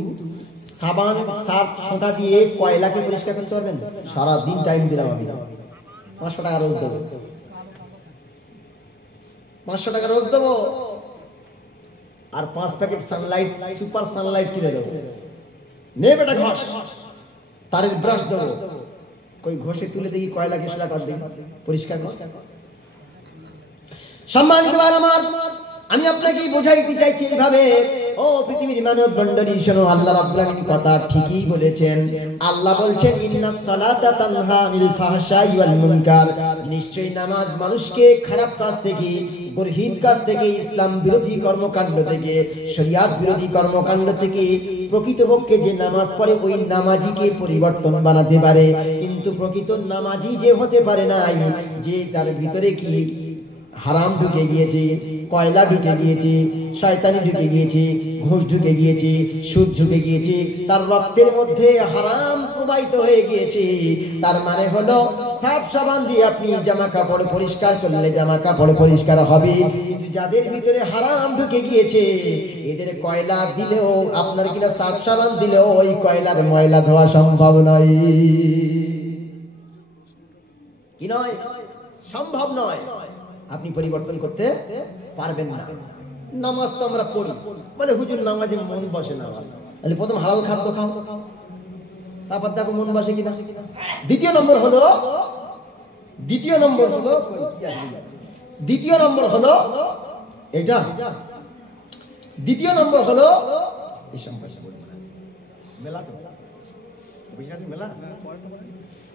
সাবান, সার্ফ, সোডা দিয়ে কয়লাকে পরিষ্কার করতে পারবেন? সারা দিন টাইম দিলাম আমি, 500 টাকা রোজ দেবো, 500 টাকা রোজ দেবো, আর 5 প্যাকেট সানলাইট, সুপার সানলাইট কিনে দেবো। নে বেটা ঘষ, তারের ব্রাশ দেবো, কই ঘষে তুলে দেখি কয়লা কি সোজা কর, দেখি পরিষ্কার কর। সম্মানিত ভাই আমার, আমি আপনাকে বোঝাইতে চাইছি এইভাবে, ও পৃথিবীর মানব মণ্ডলী শোনো, আল্লাহ রাব্বুল আলামিন কথা ঠিকই বলেছেন। আল্লাহ বলছেন ইন্নাস সালাতা তানহা আনিল ফাহশাই ওয়াল মুনকার, নিশ্চয়ই নামাজ মানুষকে খারাপ কাজ থেকে, বরহিত কাজ থেকে, ইসলাম বিরোধী কর্মকাণ্ড থেকে, শরিয়াত বিরোধী কর্মকাণ্ড থেকে, প্রকৃতপক্ষে যে নামাজ পড়ে ওই নামাজিকে পরিবর্তন বানাতে পারে। কিন্তু প্রকৃত নামাজি যে হতে পারে নাই, যে তার ভিতরে কি হারাম ঢুকে গিয়েছে, কয়লা ঢুকে গিয়েছে, শয়তানি ঢুকে গিয়েছে, ঘুষ ঢুকে গিয়েছে, সুদ ঢুকে গিয়েছে, তার রক্তের মধ্যে হারাম প্রবাহিত হয়ে গিয়েছে। তার মানে হলো সাফ সাবান দিয়ে আপনি জামা কাপড় পরিষ্কার করলে জামা কাপড় পরিষ্কার হবে, কিন্তু যাদের ভিতরে হারাম ঢুকে গিয়েছে এদের কয়লা দিলেও, আপনার কিনা সাফ সাবান দিলেও ওই কয়লার ময়লা ধোয়া সম্ভব নয়। কি নয়? সম্ভব নয়। আপনি পরিবর্তন করতে পারবেন না। নামাজ তো আমরা পড়ি, মানে হুজুর নামাজে মন বসে না, তাহলে প্রথম হালাল খাদ্য খাও, তারপর দেখো মন বসে কিনা। দ্বিতীয় নম্বর হলো এটা, দ্বিতীয় নম্বর হলো মেলা তো মেলা,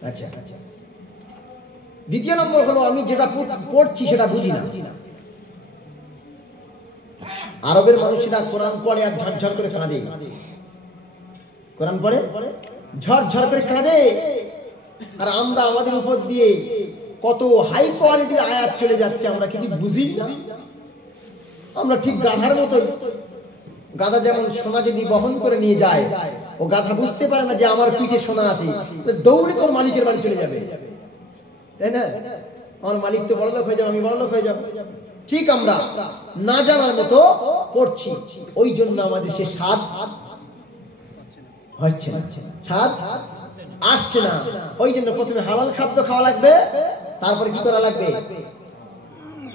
আচ্ছা আচ্ছা। দ্বিতীয় নম্বর হলো আমি যেটা পড়ছি সেটা বুঝি না। আরবের মানুষেরা কোরআন পড়ে আর ঝরঝর করে কাঁদে, কোরআন পড়ে ঝরঝর করে কাঁদে, আর আমরা আমাদের উপর দিয়ে কত হাই কোয়ালিটির আয়াত চলে যাচ্ছে, আমরা কিছু বুঝি না। আমরা ঠিক গাধার মতোই। গাধা যেমন সোনা যদি বহন করে নিয়ে যায়, ও গাধা বুঝতে পারে না যে আমার পিঠে সোনা আছে, দৌড়ে তোর মালিকের বাড়ি চলে যাবে, তাই না? আমার মালিক তো বড়লোক হয়ে যাবে, আমি বড়লোক হয়ে যাবো। ঠিক আমরা না জানার মতো পড়ছি, ওই জন্য আমাদের সে স্বাদ হচ্ছে না, স্বাদ আসছে না। ওই জন্য প্রথমে হালাল খাদ্য খাওয়া লাগবে, তারপরে কি করা লাগবে,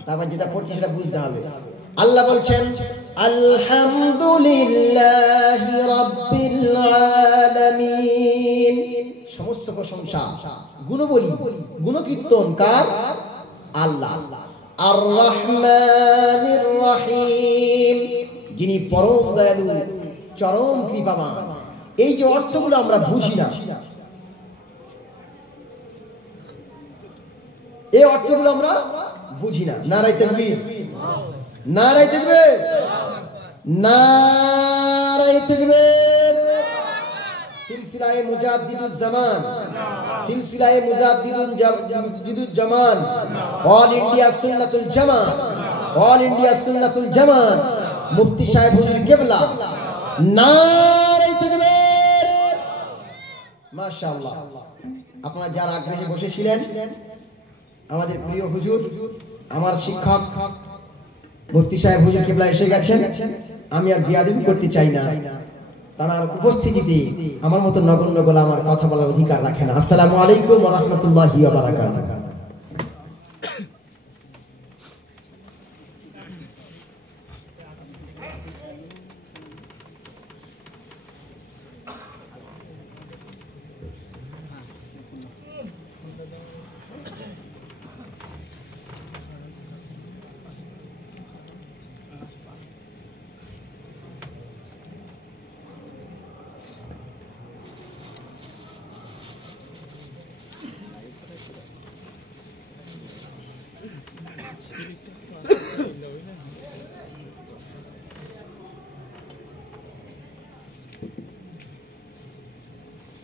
তারপর যেটা পড়ছি সেটা বুঝতে হবে। আল্লাহ বলছেন আলহামদুলিল্লাহি রাব্বিল আলামিন, সমস্ত প্রশংসা গুণবলি গুণকীর্তন কার? আল্লাহ। আর রহমানির রহিম, যিনি পরম দয়ালু চরম কৃপাবান। এই যে অর্থগুলো আমরা বুঝি না, এই অর্থগুলো আমরা বুঝি না। নারায়ে তাকবীর, নারায়ে তাকবীর, নারায়ে তাকবীর। সিলসিলায়ে মুজাদ্দিদুজ জামান, সিলসিলায়ে মুজাদ্দিদুজ জামান, অল ইন্ডিয়া সুন্নাতুল জামাত, অল ইন্ডিয়া সুন্নাতুল জামাত, মুফতি সাহেব হুজুর কিবলা, নারায়ে তাকবীর। মাশাআল্লাহ। আপনারা যারা আগ্রহে বসেছিলেন, আমাদের প্রিয় হুজুর, আমার শিক্ষক মুফতি সাহেব হুজুর কিবলা এসে গেছেন। আমি আর বিয়াদবি করতে চাই না, তার উপস্থিতিতে আমার মতো নগণ্য গোলা আমার কথা বলার অধিকার রাখে না। আসসালামু আলাইকুম ওয়া রাহমাতুল্লাহি ওয়া বারাকাতুহু।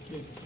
Thank you.